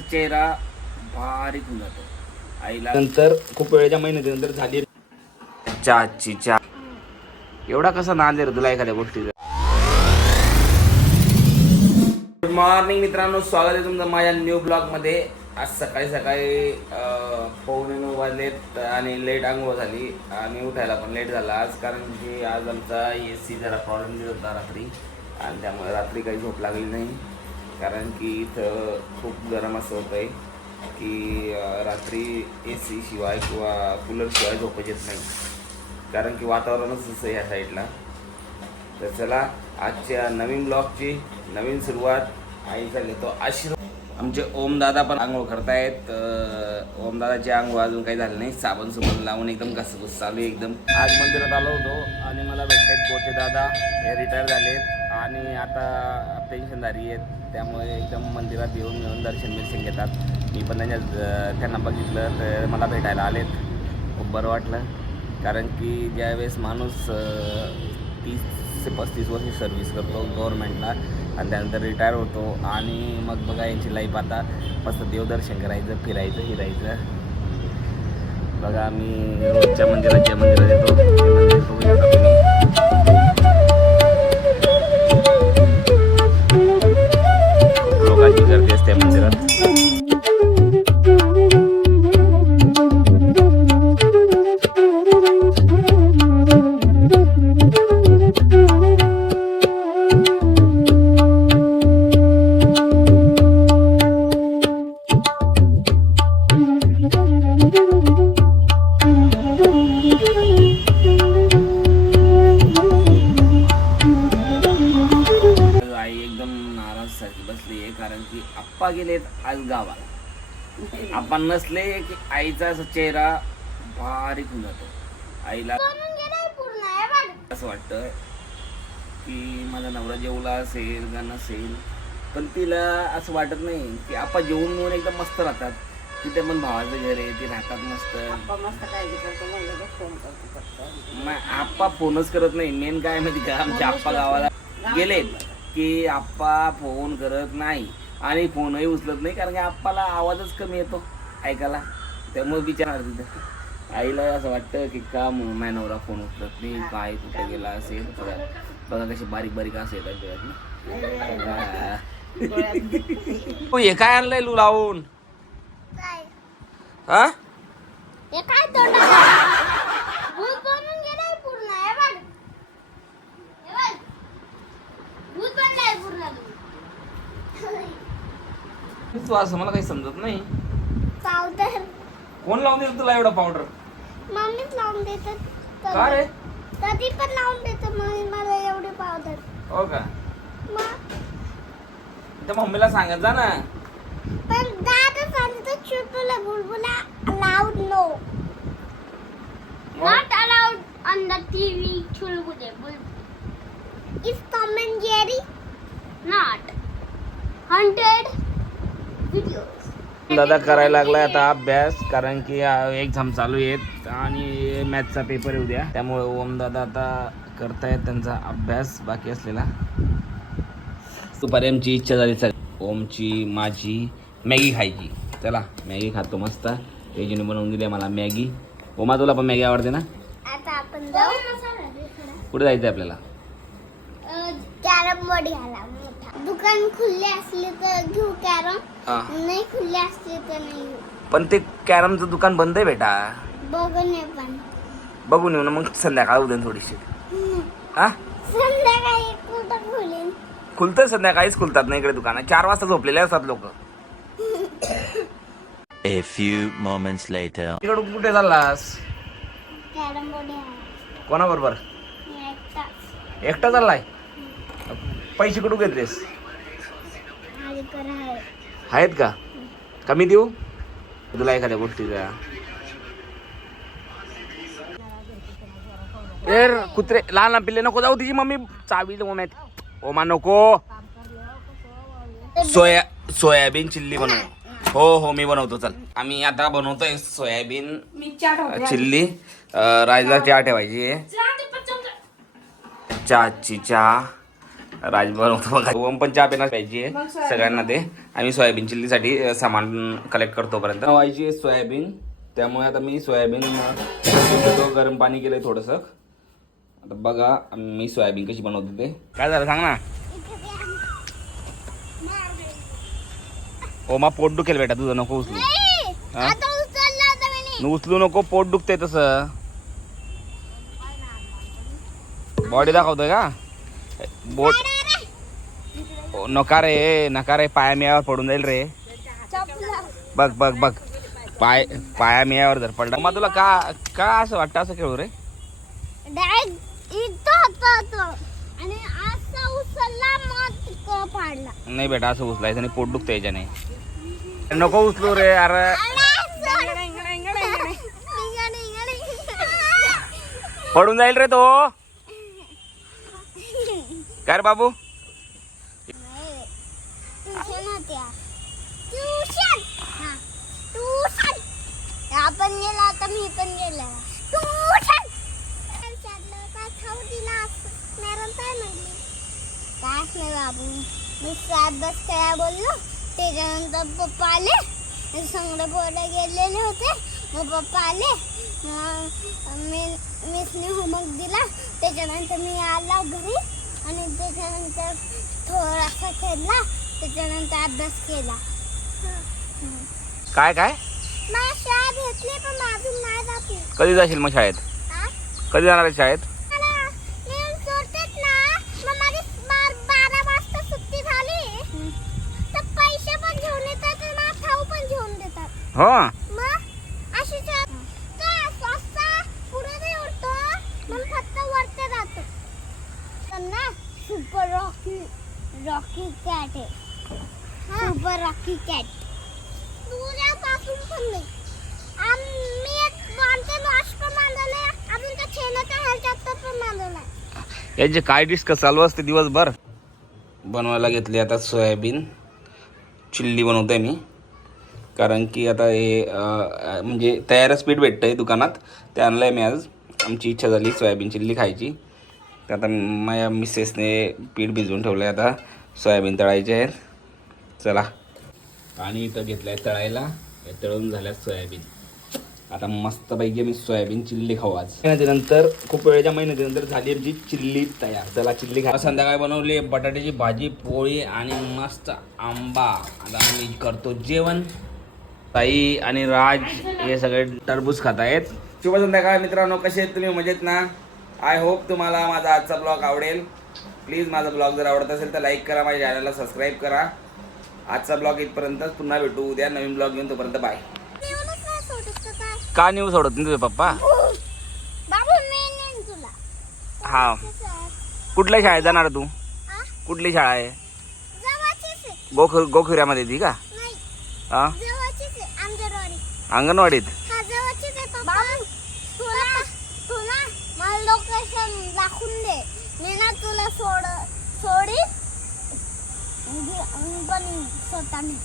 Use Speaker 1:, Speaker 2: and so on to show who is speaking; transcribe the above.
Speaker 1: चेहरा बारीक होऊन जातो आईला नंतर खूप वेळेच्या महिन्यानंतर झाली. चहाची चहा एवढा कसा नाद आहे रे तुला एखाद्या गोष्टीचा? गुड मॉर्निंग मित्रांनो स्वागत आहे तुमचं माझ्या न्यू ब्लॉगमध्ये. आज सकाळी सकाळी अं, पावणे नऊ वाजलेत आणि लेट आंघोळ झाली. आणि उठायला पण लेट झाला आज कारण की आज आमचा ए सी जरा प्रॉब्लेम देत होता रात्री. आणि त्यामुळे रात्री काही झोप लागली नाही. कारण की इथं खूप गरम असं होतं आहे की रात्री ए सी शिवाय किंवा कूलरशिवाय झोपच येत नाही. कारण की वातावरणच असं ह्या या साईडला. तर चला आजच्या नवीन ब्लॉगची नवीन सुरुवात. आईचा घेतो आशीर्वाद. आमचे ओमदादा पण आंघोळ करतायत. अं, ओमदादाची आंघोळ अजून काही झालं नाही. साबण सुबण लावून एकदम घसघुस चालू एकदम. आज मंदिरात आलो होतो आणि मला भेटलेत गोटे दादा. हे रिटायर झालेत. आणि आता पेन्शनधारी आहेत त्यामुळे एकदम मंदिरात येऊन येऊन दर्शन बिर्शन घेतात. मी पण त्यांच्या त्यांना बघितलं तर मला भेटायला आलेत. खूप बरं वाटलं. कारण की ज्यावेळेस माणूस तीस ते पस्तीस वर्ष सर्व्हिस करतो गव्हर्मेंटला आणि त्यानंतर रिटायर होतो आणि मग बघा यांची लाईफ आता मस्त देवदर्शन करायचं फिरायचं हिरायचं. बघा मी रोजच्या मंदिरात ज्या मंदिरात येतो गेलेत आज गावाला. आप्पा नसले की आईचा असा चेहरा बारीक होऊन जातो. आईला असं वाटतं की माझा नवरा जेवला असेल का नसेल पण तिला असं वाटत नाही की आप्पा जेवून मिळून एकदम मस्त राहतात. तिथे पण भावाचं घर आहे ते राहतात मस्त. आप्पा फोनच करत नाही. मेन काय माहिती का? आमचे आप्पा गावाला गेलेत की आप्पा फोन करत नाही. आणि फोनही उचलत नाही कारण की आप्पाला आवाजच कमी येतो ऐकायला. त्यामुळे विचारणार तिथं. आईला असं वाटतं की का म्हणून फोन उचलत नाही काय कुठे गेला असेल? बघा बघा कशी बारीक बारीक असे येतात डोळ्यात हे काय आणलंय लू लावून? हा
Speaker 2: हे काय तोंड भूत बनून गेलाय पूर्ण हे बघ हे बघ भूत बनलाय पूर्ण तू
Speaker 1: तू असं मला काही समजत नाही.
Speaker 2: पावडर.
Speaker 1: कोण लावून देत तुला एवढा पावडर?
Speaker 2: मम्मीच लावून देतात.
Speaker 1: का रे?
Speaker 2: कधी पण लावून देतात मम्मी मला एवढी पावडर.
Speaker 1: हो का?
Speaker 2: मग?
Speaker 1: त्या मम्मीला सांगत जा ना.
Speaker 2: पण दादा सांगतो छोटूला बुलबुला allowed no not allowed on the TV चुलबुले Bulbul is Tom and Jerry not hundred videos
Speaker 1: दादा करायला लागलाय आता अभ्यास कारण की एक्झाम चालू आहेत आणि मॅथचा पेपर येऊ द्या. त्यामुळे ओम दादा आता करतायत त्यांचा अभ्यास बाकी असलेला. दुपारी आमची इच्छा झाली सग ओमची माझी मॅगी खायची. चला मॅगी खातो मस्त. तेजीने बनवून दिली मला मॅगी. ओमा तुला पण मॅगी आवडते ना?
Speaker 2: आता आपण जाऊ.
Speaker 1: कुठे जायचं आपल्याला?
Speaker 2: कॅरम बोर्ड घ्यायला. दुकान खुल्ले असले तर घेऊ कॅरम.
Speaker 1: हां.
Speaker 2: नाही खुल्ले असले तर नाही.
Speaker 1: पण ते कॅरमचं दुकान बंद आहे बेटा.
Speaker 2: बघून ये पण.
Speaker 1: बघून येऊ ना मग संध्याकाळ उद्या थोडीशी. हा?
Speaker 2: संध्याकाळी कुठं खुलेन?
Speaker 1: खुलतं संध्याकाळीच खुलतात ना इकडे दुकानं. चार वाजता झोपलेले असतात लोक.
Speaker 3: A few moments later.
Speaker 1: इकडून कुठे चाललास?
Speaker 2: कॅरम बोर्ड घ्यायला
Speaker 1: कोणाबरोबर?
Speaker 2: एकटाच.
Speaker 1: एकटा चाललाय? पैसे कुठून घेतलेस? आहेत का? कमी देऊ? तुला एखाद्या गोष्टीचा. ए कुत्रे लहान लहान पिल्ले नको जाऊ तिची मम्मी. चावी ओम्यात. ओमा नको. सोया सोयाबीन चिल्ली बनव. हो हो मी बनवतो चल. आम्ही आता बनवतोय सोयाबीन चिल्ली. राजला चहा ठेवायची आहे. चहाची चहा. राज बनवतो बघा. ओम पण चहा पिणार पाहिजे सगळ्यांना ते आम्ही सोयाबीन चिल्लीसाठी सामान कलेक्ट करतो पर्यंत. व्हायची सोयाबीन. त्यामुळे आता मी सोयाबीन. गरम पाणी केलंय थोडंसं. आता बघा मी सोयाबीन कशी बनवते ते. काय झालं सांग ना. ओ मा पोट दुखेल बेटा तुझं नको उचलू.
Speaker 2: नाही,
Speaker 1: हा?
Speaker 2: आता उचलला होता मी
Speaker 1: न उचलू नको पोट दुखते तसं. बॉडी दाखवतोय का? बोट नका रे नका रे पाया मियावर पडून जाईल रे. बघ बघ बघ. पाय पाया मियावर जर पडला. मग तुला का का असं वाटतं असं खेळू रे? नाही बेटा असं उचलायचं आणि पोट दुखतं याच्याने. नको उचलू रे अरे. पडून जाईल रे तो. काय रे बाबू?
Speaker 2: पण गेला आता मी पण गेला काय खाऊ दिला मॅडम काय म्हणली? काय नाही बाबू. मी अभ्यास काय बोललो. त्याच्यानंतर पप्पा आले. सगळे पोरं गेलेले होते. मग पप्पा आले. मग मी मिसने होमवर्क दिला. त्याच्यानंतर मी आला घरी. आणि त्याच्यानंतर थोडासा खेळला. त्याच्यानंतर अभ्यास केला.
Speaker 1: काय काय? कधी जाशील मग शाळेत? कधी जाणार आहे शाळेत?
Speaker 2: मला नेऊन सोडतात ना। मग माझी बार- बारा वाजता सुट्टी झाली। तर पैसे पण घेऊन येतात आणि मला खाऊ पण घेऊन देतात.
Speaker 1: हो?
Speaker 2: सुपर रॉकी रॉकी कॅट आहे. सुपर रॉकी कॅट
Speaker 1: याचे काय डिस्कस चालू असते दिवसभर? बनवायला घेतली आता सोयाबीन. चिल्ली बनवते मी. कारण की आता हे म्हणजे तयारच पीठ भेटतं आहे दुकानात. ते आणलं आहे मी आज. आमची इच्छा झाली सोयाबीन चिल्ली खायची. तर आता माझ्या मिसेसने पीठ भिजवून ठेवलं आहे आता. सोयाबीन तळायचे आहेत. चला. पाणी इथं घेतलं आहे तळायला. तळून झाल्यात सोयाबीन. आता मस्तपैकी मी सोयाबीन चिल्ली खाऊ आज. नंतर खूप वेळेच्या महिन्यानंतर झाली आमची चिल्ली तयार. चला चिल्ली खा. संध्याकाळी बनवली बटाट्याची भाजी पोळी आणि मस्त आंबा. आता आम्ही करतो जेवण. ताई आणि राज हे सगळे टरबूज खात आहेत शुभ संध्याकाळ मित्रांनो कसे आहेत तुम्ही? मजेत ना? आय होप तुम्हाला माझा आजचा ब्लॉग आवडेल. प्लीज माझा ब्लॉग जर आवडत असेल तर लाईक करा माझ्या चॅनलला सबस्क्राईब करा. आजचा ब्लॉग इथपर्यंतच पुन्हा भेटू. उद्या नवीन ब्लॉग घेऊन तोपर्यंत बाय
Speaker 2: का
Speaker 1: नेऊ सोडत नाही तुझे पप्पा?
Speaker 2: बाबू मी नेईन तुला.
Speaker 1: हा? कुठल्या शाळेत जाणार तू?
Speaker 2: हा?
Speaker 1: कुठली शाळा आहे? गोख गोखुऱ्यामध्ये ती का? हा अंगणवाडीत.
Speaker 2: हा जवळचीच आहे पप्पा. तुला तुला मला लोकेशन दाखवून दे. मी ना तुला सोड सोडी मी पण स्वतः मी